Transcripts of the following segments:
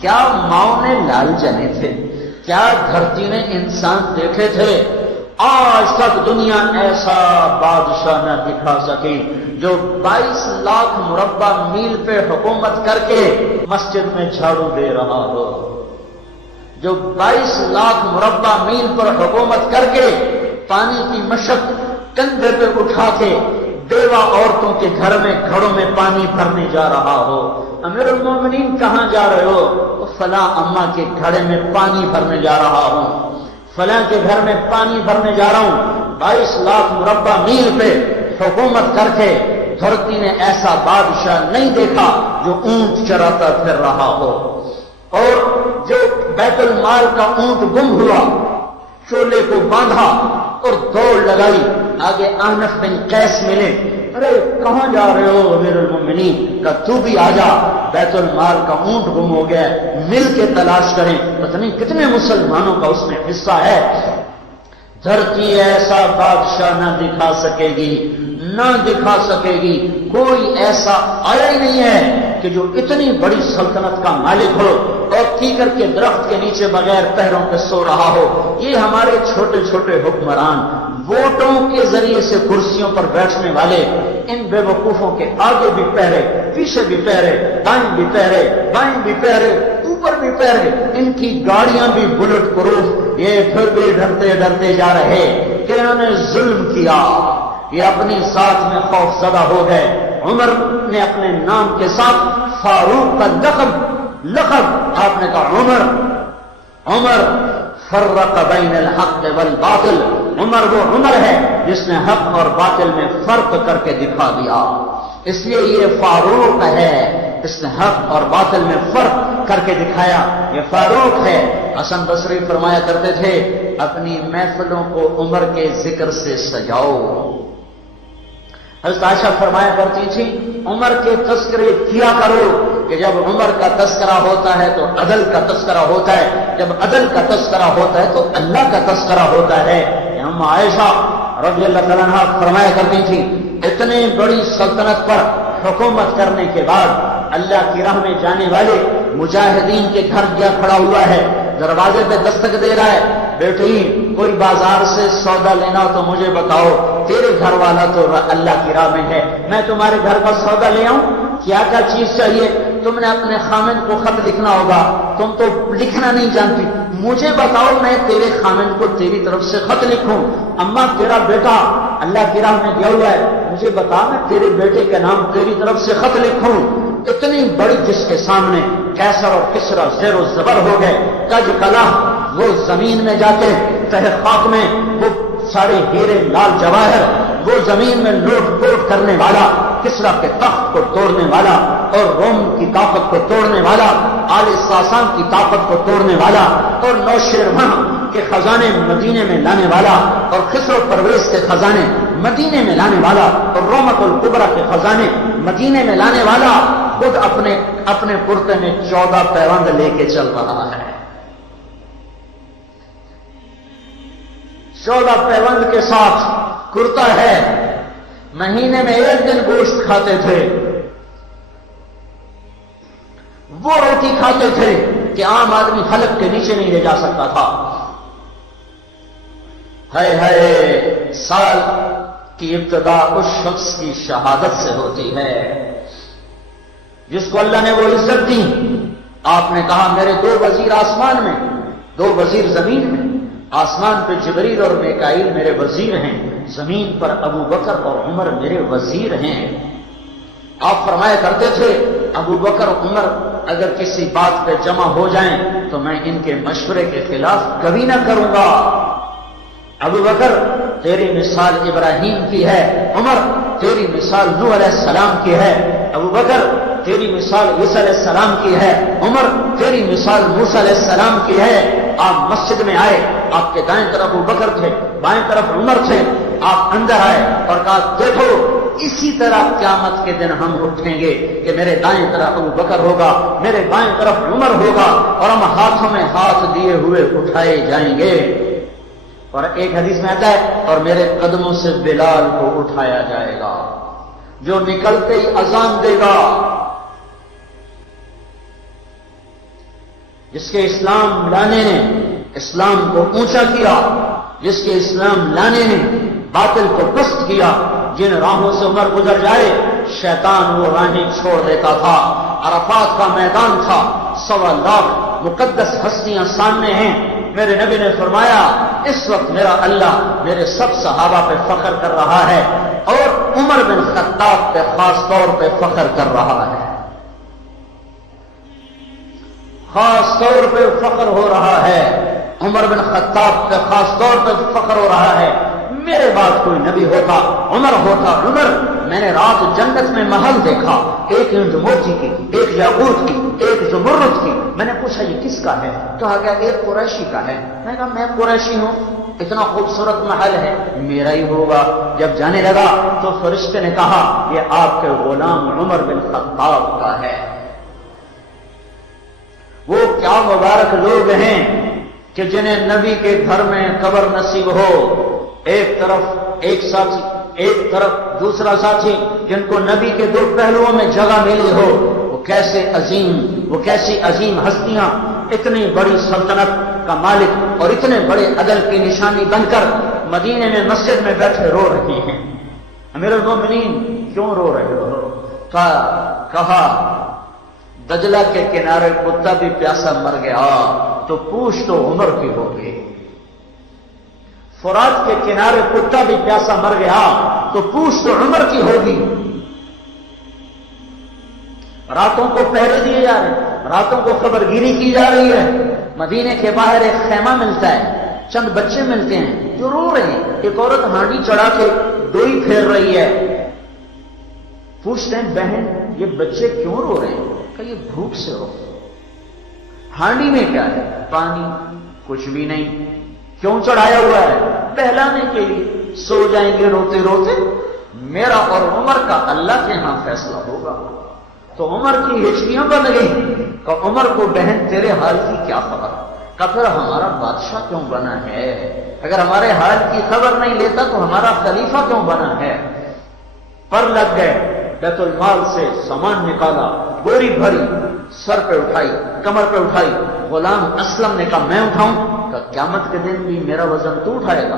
کیا ماؤں نے لال جنے تھے، کیا دھرتی نے انسان دیکھے تھے؟ آج تک دنیا ایسا بادشاہ نہ دکھا سکی جو 22 لاکھ مربع میل پہ حکومت کر کے مسجد میں جھاڑو دے رہا ہو، جو 22 لاکھ مربع میل پر حکومت کر کے پانی کی مشق کندھے پہ اٹھا کے بیوہ عورتوں کے گھر میں گھڑوں میں پانی بھرنے جا رہا ہو۔ امیر المومنین کہاں جا رہے ہو؟ فلاں اماں کے گھڑے میں پانی بھرنے جا رہا ہوں، فلاں کے گھر میں پانی بھرنے جا رہا ہوں۔ 22 لاکھ مربع میل پہ حکومت کر کے دھرتی نے ایسا بادشاہ نہیں دیکھا جو اونٹ چراتا پھر رہا ہو، اور جو بیت المال کا اونٹ گم ہوا، چولے کو باندھا اور دوڑ لگائی، آگے احنف بن قیس ملے، ارے کہاں جا رہے ہو امیر المومنین؟ کہ تو بھی آ جا، بیت المال کا اونٹ گم ہو گیا، مل کے تلاش کریں۔ پتہ نہیں کتنے مسلمانوں کا اس میں حصہ ہے۔ دھرتی ایسا بادشاہ نہ دکھا سکے گی، نہ دکھا سکے گی، کوئی ایسا آیا ہی نہیں ہے کہ جو اتنی بڑی سلطنت کا مالک ہو اور تیکر کے درخت کے نیچے بغیر پہروں کے سو رہا ہو۔ یہ ہمارے چھوٹے چھوٹے حکمران، ووٹوں کے ذریعے سے کرسیوں پر بیٹھنے والے، ان بے وقوفوں کے آگے بھی پہرے، پیچھے بھی پہرے، دائیں بھی پہرے، بائیں بھی پہرے، اوپر بھی پہرے، ان کی گاڑیاں بھی بلٹ پروف، یہ پھر بھی ڈرتے ڈرتے جا رہے کہ انہوں نے ظلم کیا، یہ اپنی ذات میں خوف زدہ ہو گئے۔ عمر نے اپنے نام کے ساتھ فاروق کا لقب آپ نے کہا عمر فرق بین الحق والباطل، عمر وہ عمر ہے جس نے حق اور باطل میں فرق کر کے دکھا دیا، اس لیے یہ فاروق ہے، اس نے حق اور باطل میں فرق کر کے دکھایا، یہ فاروق ہے۔ حسن بصری فرمایا کرتے تھے اپنی محفلوں کو عمر کے ذکر سے سجاؤ۔ حضرت عائشہ فرمایا کرتی تھی عمر کے تذکرے کیا کرو، کہ جب عمر کا تذکرہ ہوتا ہے تو عدل کا تذکرہ ہوتا ہے، جب عدل کا تذکرہ ہوتا ہے تو اللہ کا تذکرہ ہوتا ہے۔ ہم عائشہ رضی اللہ تعالیٰ عنہا فرمایا کرتی تھی اتنے بڑی سلطنت پر حکومت کرنے کے بعد اللہ کی راہ میں جانے والے مجاہدین کے گھر گیا کھڑا ہوا ہے، دروازے پہ دستک دے رہا ہے، بیٹی کوئی بازار سے سودا لینا ہو تو مجھے بتاؤ، تیرے گھر والا تو اللہ کی راہ میں ہے، میں تمہارے گھر کا سودا لے آؤں؟ کیا کیا چیز چاہیے؟ تم نے اپنے خامن کو خط لکھنا ہوگا، تم تو لکھنا نہیں جانتی، مجھے بتاؤ میں تیرے خامن کو تیری طرف سے خط لکھوں۔ اماں تیرا بیٹا اللہ کی راہ میں گیا ہوا ہے، مجھے بتا میں تیرے بیٹے کے نام تیری طرف سے خط لکھوں۔ اتنی بڑی جس کے سامنے کیسر اور کسرا زیر و زبر ہو گئے، کج کلا، وہ زمین میں جاتے تہ خاک میں وہ سارے ہیرے لال جواہر، وہ زمین میں لوٹ پوٹ کرنے والا، کسرا کے تخت کو توڑنے والا اور روم کی طاقت کو توڑنے والا، آل ساسان کی طاقت کو توڑنے والا اور نوشیروان کے خزانے مدینے میں لانے والا اور خسرو پرویز کے خزانے مدینے میں لانے والا اور رومت الکبرا کے خزانے مدینے میں لانے والا خود اپنے کرتے میں 14 پیوند لے کے چل رہا ہے۔ 14 پیوند کے ساتھ کرتا ہے، مہینے میں 1 دن گوشت کھاتے تھے، وہ روٹی کھاتے تھے کہ عام آدمی حلق کے نیچے نہیں لے جا سکتا تھا۔ ہے سال کی ابتدا اس شخص کی شہادت سے ہوتی ہے جس کو اللہ نے وہ عزت دی۔ آپ نے کہا میرے 2 وزیر آسمان میں، 2 وزیر زمین میں، آسمان پہ جبریل اور میکائیل میرے وزیر ہیں، زمین پر ابو بکر اور عمر میرے وزیر ہیں۔ آپ فرمایا کرتے تھے ابو بکر عمر اگر کسی بات پہ جمع ہو جائیں تو میں ان کے مشورے کے خلاف کبھی نہ کروں گا۔ ابو بکر تیری مثال ابراہیم کی ہے، عمر تیری مثال نوح علیہ السلام کی ہے، ابو بکر تیری مثال عیسیٰ علیہ السلام کی ہے، عمر تیری مثال موسیٰ علیہ السلام کی ہے۔ آپ مسجد میں آئے، آپ کے دائیں طرف ابو بکر تھے، بائیں طرف عمر تھے، آپ اندر آئے اور کہا دیکھو اسی طرح قیامت کے دن ہم اٹھیں گے کہ میرے دائیں طرف ابو بکر ہوگا، میرے بائیں طرف عمر ہوگا اور ہم ہاتھوں میں ہاتھ دیے ہوئے اٹھائے جائیں گے۔ اور ایک حدیث میں آتا ہے اور میرے قدموں سے بلال کو اٹھایا جائے گا جو نکلتے ہی اذان دے گا۔ جس کے اسلام لانے نے اسلام کو اونچا کیا، جس کے اسلام لانے نے باطل کو پست کیا، جن راہوں سے عمر گزر جائے شیطان وہ راہیں چھوڑ دیتا تھا۔ عرفات کا میدان تھا، 1.25 لاکھ مقدس ہستیاں سامنے ہیں۔ میرے نبی نے فرمایا اس وقت میرا اللہ میرے سب صحابہ پہ فخر کر رہا ہے اور عمر بن خطاب پہ خاص طور پہ فخر کر رہا ہے، خاص طور پہ فخر ہو رہا ہے، عمر بن خطاب پہ خاص طور پہ فخر ہو رہا ہے۔ میرے بعد کوئی نبی ہوتا عمر ہوتا۔ عمر، میں نے رات جنت میں محل دیکھا، ایک اینٹ موتی کی، ایک یاقوت کی، ایک زمرد کی۔ میں نے پوچھا یہ کس کا ہے؟ کہا گیا ایک قریشی کا ہے۔ میں نے کہا میں قریشی ہوں، اتنا خوبصورت محل ہے، میرا ہی ہوگا۔ جب جانے لگا تو فرشتے نے کہا یہ آپ کے غلام عمر بن خطاب کا ہے۔ وہ کیا مبارک لوگ ہیں کہ جنہیں نبی کے گھر میں قبر نصیب ہو، ایک طرف ایک ساتھی، ایک طرف دوسرا ساتھی، جن کو نبی کے دو پہلوؤں میں جگہ ملی ہو۔ وہ کیسی عظیم ہستیاں اتنی بڑی سلطنت کا مالک اور اتنے بڑے عدل کی نشانی بن کر مدینے میں مسجد میں بیٹھے رو رہی ہیں۔ امیر المومنین کیوں رو رہے ہو؟ کہا دجلہ کے کنارے کتا بھی پیاسا مر گیا تو پوچھ تو عمر کی ہوگی، فرات کے کنارے کتا بھی پیاسا مر گیا تو پوچھ تو عمر کی ہوگی۔ راتوں کو پہرے دیے جا رہے ہیں، راتوں کو خبر گیری کی جا رہی ہے۔ مدینے کے باہر ایک خیمہ ملتا ہے، چند بچے ملتے ہیں جو رو رہے ہیں۔ ایک عورت ہانڈی چڑھا کے ڈوئی پھیر رہی ہے۔ پوچھتے ہیں بہن یہ بچے کیوں رو رہے ہیں؟ کہ یہ بھوک سے رو۔ ہانڈی میں کیا ہے؟ پانی، کچھ بھی نہیں۔ کیوں چڑھایا ہوا ہے؟ بہلانے کے لیے، سو جائیں گے روتے روتے۔ میرا اور عمر کا اللہ کے ہاں فیصلہ ہوگا۔ تو عمر کی ہچکیاں بن گئی کہ عمر کو بہن تیرے حال کی کیا خبر؟ کہ پھر ہمارا بادشاہ کیوں بنا ہے؟ اگر ہمارے حال کی خبر نہیں لیتا تو ہمارا خلیفہ کیوں بنا ہے؟ پر لگ گئے، بیت المال سے سامان نکالا، بوری بھری، سر پہ اٹھائی، کمر پہ اٹھائی۔ غلام اسلم نے کہا میں اٹھاؤں؟ کہ قیامت کے دن بھی میرا وزن تو اٹھائے گا۔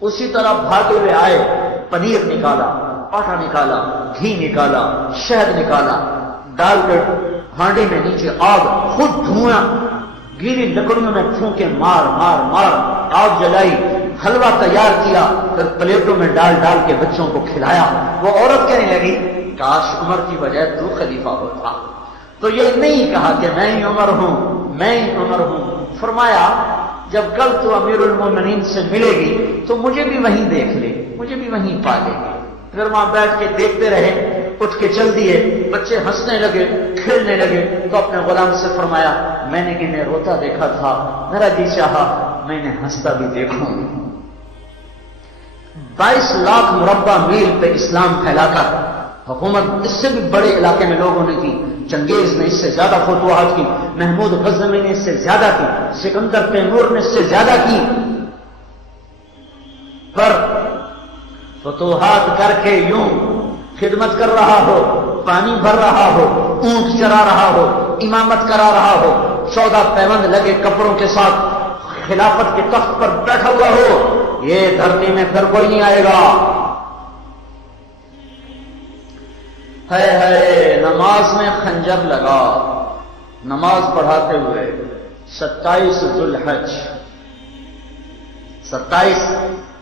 اسی طرح بھاگے ہوئے آئے، پنیر نکالا، آٹا نکالا، گھی نکالا، شہد نکالا، ڈال کر ہانڈی میں نیچے آگ، خود دھواں، گیلی لکڑیوں میں پھونکے مار مار مار آگ جلائی، حلوہ تیار کیا، پھر پلیٹوں میں ڈال ڈال کے بچوں کو کھلایا۔ وہ عورت کہنے لگی کاش عمر کی بجائے تو خلیفہ ہوتا۔ تو یہ نہیں کہا کہ میں ہی عمر ہوں، میں ہی عمر ہوں۔ فرمایا جب کل تو امیر المومنین سے ملے گی تو مجھے بھی وہیں دیکھ لے، مجھے بھی وہیں پا لے گی۔ پھر وہاں بیٹھ کے دیکھتے رہے، اٹھ کے چل دیے۔ بچے ہنسنے لگے، کھیلنے لگے تو اپنے غلام سے فرمایا میں نے انہیں روتا دیکھا تھا، میرا جی چاہا میں انہیں ہنستا بھی دیکھوں۔ 22 لاکھ مربع میل پہ اسلام پھیلا کر حکومت اس سے بھی بڑے علاقے میں لوگوں نے کی۔ چنگیز نے اس سے زیادہ فتوحات کی، محمود غزنوی نے اس سے زیادہ کی، سکندر تیمور نے اس سے زیادہ کی۔ پر فتوحات کر کے یوں خدمت کر رہا ہو، پانی بھر رہا ہو، اونٹ چرا رہا ہو، امامت کرا رہا ہو، 14 پیوند لگے کپڑوں کے ساتھ خلافت کے تخت پر بیٹھا ہوا ہو، یہ دھرتی میں پھر کوئی نہیں آئے گا۔ ہے نماز میں خنجر لگا، نماز پڑھاتے ہوئے 27 ذوالحج، 27،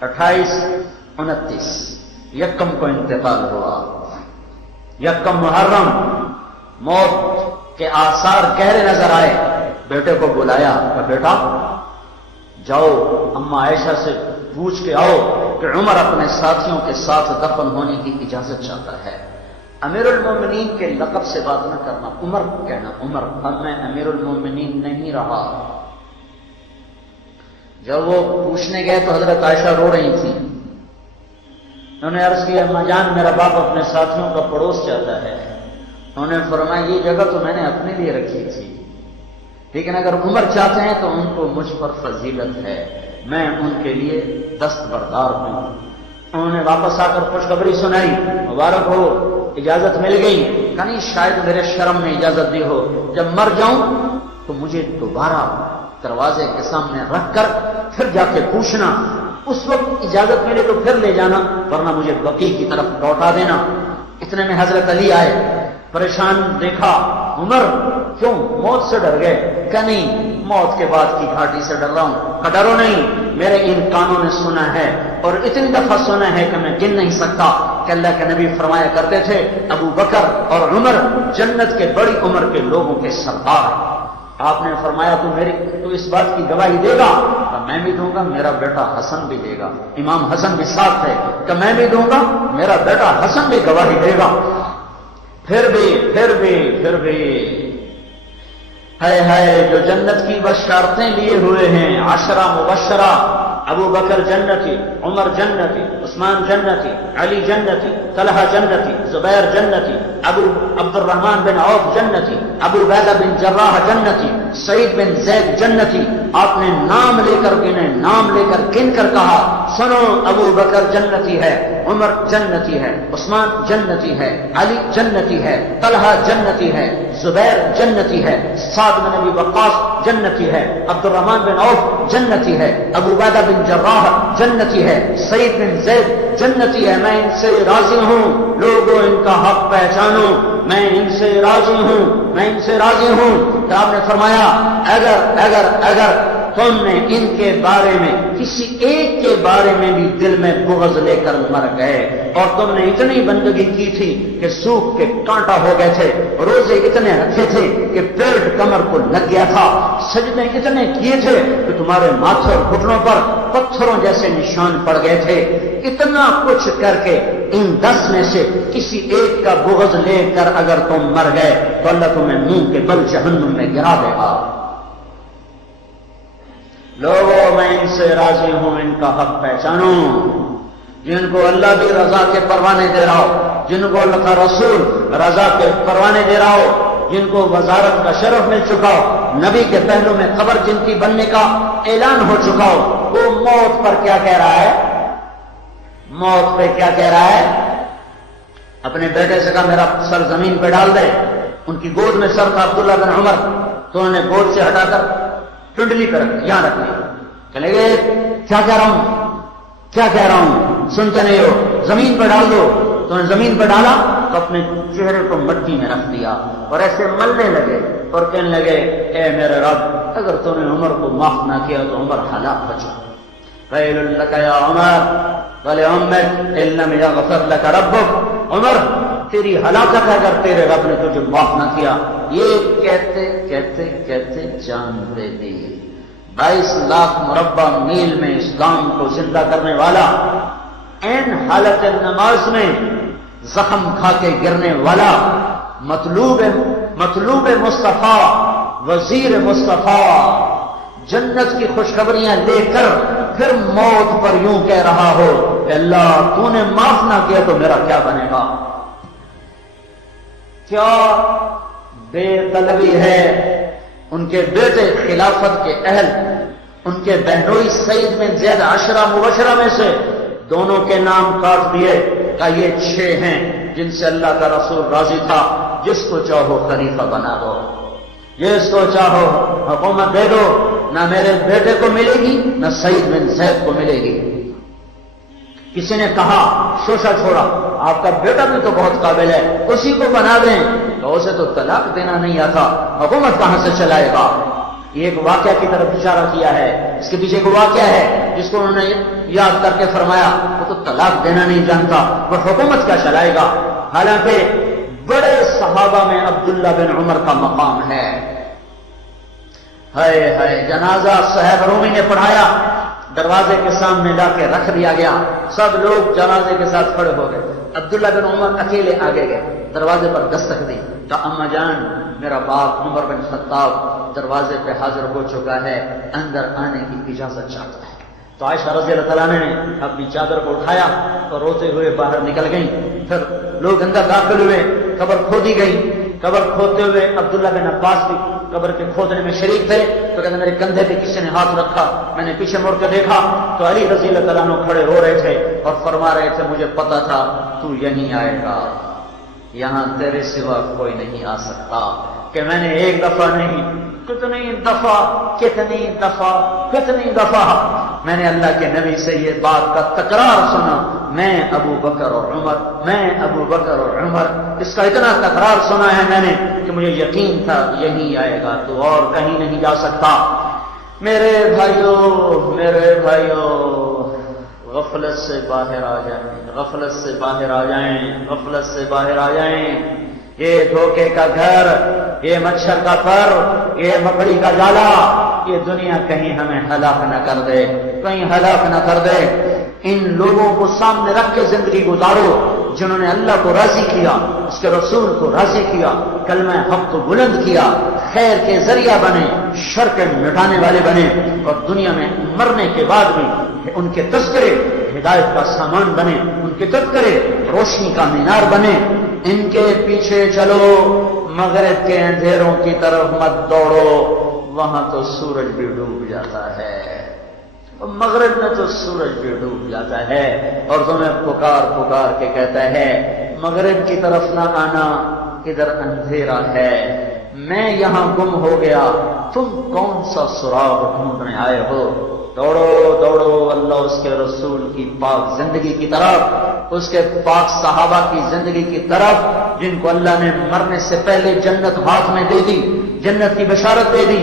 28، 29 یکم کو انتقال ہوا۔ یکم محرم موت کے آثار گہرے نظر آئے۔ بیٹے کو بلایا کہ بیٹا جاؤ اما عائشہ سے پوچھ کے آؤ کہ عمر اپنے ساتھیوں کے ساتھ دفن ہونے کی اجازت چاہتا ہے۔ امیر المومنین کے لقب سے بات نہ کرنا، عمر کہنا، عمر، اب میں امیر المومنین نہیں رہا۔ جب وہ پوچھنے گئے تو حضرت عائشہ رو رہی تھی۔ انہوں نے عرض کیا اما جان میرا باپ اپنے ساتھیوں کا پڑوس چاہتا ہے۔ انہوں نے فرمایا یہ جگہ تو میں نے اپنے لیے رکھی تھی، لیکن اگر عمر چاہتے ہیں تو ان کو مجھ پر فضیلت ہے، میں ان کے لیے دستبردار ہوں۔ انہوں نے واپس آ کر خوشخبری سنائی، مبارک ہو اجازت مل گئی۔ کہ نہیں شاید میرے شرم میں اجازت دی ہو، جب مر جاؤں تو مجھے دوبارہ دروازے کے سامنے رکھ کر پھر جا کے پوچھنا، اس وقت اجازت ملے تو پھر لے جانا، ورنہ مجھے بقیع کی طرف لوٹا دینا۔ اتنے میں حضرت علی آئے، پریشان دیکھا، عمر کیوں موت سے ڈر گئے؟ کہ نہیں، موت کے بعد کی گھاٹی سے ڈر رہا ہوں۔ کہ ڈرو نہیں، میرے ان کانوں نے سنا ہے اور اتنی دفعہ سنا ہے کہ میں گن نہیں سکتا کہ اللہ کے نبی فرمایا کرتے تھے ابو بکر اور عمر جنت کے بڑی عمر کے لوگوں کے سردار ہیں۔ آپ نے فرمایا تو اس بات کی گواہی دے گا؟ کہ میں بھی دوں گا، میرا بیٹا حسن بھی دے گا۔ امام حسن بھی ساتھ تھے کہ میں بھی دوں گا، میرا بیٹا حسن بھی گواہی دے گا۔ پھر بھی ہے جو جنت کی بشارتیں لیے ہوئے ہیں، 10 مبشرہ، ابو بکر جنتی، عمر جنتی، عثمان جنتی، علی جنتی، طلحہ جنتی، زبیر جنتی، ابو عبد الرحمن بن عوف جنتی، ابو عبیدہ بن جراح جنتی، سعید بن زید جنتی۔ آپ نے نام لے کر گنے، نام لے کر گن کر کہا، سنو ابو بکر جنتی ہے، عمر جنتی ہے، عثمان جنتی ہے، علی جنتی ہے، طلحہ جنتی ہے، زبیر جنتی ہے، سعد بن ابی وقاص جنتی ہے، عبد الرحمن بن عوف جنتی ہے، ابو عبیدہ بن جراح جنتی ہے، سعید بن زید جنتی ہے۔ میں ان سے راضی ہوں، لوگوں ان کا حق پہچانو، میں ان سے راضی ہوں، میں ان سے راضی ہوں۔ تو آپ نے فرمایا اگر تم نے ان کے بارے میں کسی ایک کے بارے میں بھی دل میں بغض لے کر مر گئے، اور تم نے اتنی بندگی کی تھی کہ سوکھ کے کانٹا ہو گئے تھے، روزے اتنے رکھے تھے کہ پیٹ کمر کو لگ گیا تھا، سجدے اتنے کیے تھے کہ تمہارے ماتھے اور گھٹنوں پر پتھروں جیسے نشان پڑ گئے تھے، اتنا کچھ کر کے ان 10 میں سے کسی ایک کا بغض لے کر اگر تم مر گئے تو اللہ تمہیں منہ کے بل جہنم میں گرا دے گا۔ لوگوں میں ان سے راضی ہوں، ان کا حق پہچانو، جن کو اللہ بھی رضا کے پروانے دے رہا ہو، جن کو اللہ کا رسول رضا کے پروانے دے رہا ہو، جن کو وزارت کا شرف مل چکا ہو، نبی کے پہلو میں خبر جن کی بننے کا اعلان ہو چکا ہو، وہ موت پر کیا کہہ رہا ہے؟ موت پہ کیا کہہ رہا ہے؟ اپنے بیٹے سے کہا میرا سر زمین پہ ڈال دے۔ ان کی گود میں سر تھا عبداللہ بن عمر، تو انہوں نے گود سے ہٹا کر ٹنڈلی پر یہاں رکھ لیا۔ چلے گئے، کیا کہہ رہا ہوں سنتے نہیں ہو، زمین پہ ڈال دو۔ تو انہوں نے زمین پہ ڈالا تو اپنے چہرے کو مٹی میں رکھ دیا اور ایسے ملنے لگے اور کہنے لگے اے میرے رب، اگر تو نے عمر کو معاف نہ کیا تو عمر ہلاک بچا۔ ویل لک یا عمر ولعمک ان لم یغفر لک ربک، عمر تیری ہلاکت ہے اگر تیرے رب نے تجھے معاف نہ کیا۔ یہ کہتے کہتے کہتے جان دے دی۔ 22 لاکھ مربع میل میں اسلام کو زندہ کرنے والا، این حالت نماز میں زخم کھا کے گرنے والا، مطلوب مصطفیٰ، وزیر مصطفیٰ، جنت کی خوشخبریاں لے کر پھر موت پر یوں کہہ رہا ہو کہ اللہ تو نے معاف نہ کیا تو میرا کیا بنے گا؟ کیا بے طلبی ہے۔ ان کے بیٹے خلافت کے اہل، ان کے بہنوئی سعید بن زید 10 مبشرہ میں سے دونوں کے نام کاٹ دیے کہ یہ 6 ہیں جن سے اللہ کا رسول راضی تھا، جس کو چاہو خلیفہ بنا دو، جس کو چاہو حکومت دے دو، نہ میرے بیٹے کو ملے گی نہ سعید بن زید کو ملے گی۔ کسی نے کہا شوشہ چھوڑا، آپ کا بیٹا بھی تو بہت قابل ہے، اسی کو بنا دیں، تو اسے تو طلاق دینا نہیں آتا، حکومت کہاں سے چلائے گا؟ یہ ایک واقعہ کی طرف اشارہ کیا ہے۔ اس کے پیچھے ایک واقعہ ہے جس کو انہوں نے یاد کر کے فرمایا وہ تو طلاق دینا نہیں جانتا، وہ حکومت کیا چلائے گا؟ حالانکہ بڑے صحابہ میں عبداللہ بن عمر کا مقام ہے۔ ہائے جنازہ صہیب رومی نے پڑھایا، دروازے کے سامنے لا کے رکھ دیا گیا، سب لوگ جنازے کے ساتھ کھڑے ہو گئے، عبداللہ بن عمر اکیلے آگے گئے، دروازے پر دستک دی تو اما جان میرا باپ عمر بن خطاب دروازے پہ حاضر ہو چکا ہے، اندر آنے کی اجازت چاہتا ہے۔ تو عائشہ رضی اللہ تعالیٰ نے اپنی چادر کو اٹھایا تو روتے ہوئے باہر نکل گئیں۔ پھر لوگ اندر داخل ہوئے، قبر کھودی گئی، قبر کھودتے ہوئے عبداللہ بن عباس بھی قبر کے کھودنے میں شریک تھے، تو کہتے میرے کندھے پہ کسی نے ہاتھ رکھا، میں نے پیچھے مڑ کے دیکھا تو علی رضی اللہ تعالیٰ عنہ کھڑے رو رہے تھے اور فرما رہے تھے مجھے پتا تھا تو یہیں آئے گا، یہاں تیرے سوا کوئی نہیں آ سکتا، کہ میں نے ایک دفعہ نہیں کتنی دفعہ میں نے اللہ کے نبی سے یہ بات کا تکرار سنا، میں ابو بکر اور عمر، اس کا اتنا تکرار سنا ہے میں نے کہ مجھے یقین تھا یہی آئے گا، تو اور کہیں نہیں جا سکتا۔ میرے بھائیوں غفلت سے باہر آ جائیں، یہ دھوکے کا گھر، یہ مچھر کا پر، یہ مکڑی کا جالا، یہ دنیا کہیں ہمیں ہلاک نہ کر دے۔ ان لوگوں کو سامنے رکھ کے زندگی گزارو جنہوں نے اللہ کو راضی کیا، اس کے رسول کو راضی کیا، کلمہ حق کو بلند کیا، خیر کے ذریعہ بنے، شر کے مٹانے والے بنے، اور دنیا میں مرنے کے بعد بھی ان کے تذکرے ہدایت کا سامان بنے، ان کے تذکرے روشنی کا مینار بنے۔ ان کے پیچھے چلو، مغرب کے اندھیروں کی طرف مت دوڑو، وہاں تو سورج بھی ڈوب جاتا ہے، مغرب میں تو سورج بھی ڈوب جاتا ہے، اور تمہیں پکار کے کہتا ہے مغرب کی طرف نہ آنا، ادھر اندھیرا ہے، میں یہاں گم ہو گیا، تم کون سا سراغ ڈھونڈنے آئے ہو؟ دوڑو اللہ اس کے رسول کی پاک زندگی کی طرف، اس کے پاک صحابہ کی زندگی کی طرف، جن کو اللہ نے مرنے سے پہلے جنت ہاتھ میں دے دی، جنت کی بشارت دے دی۔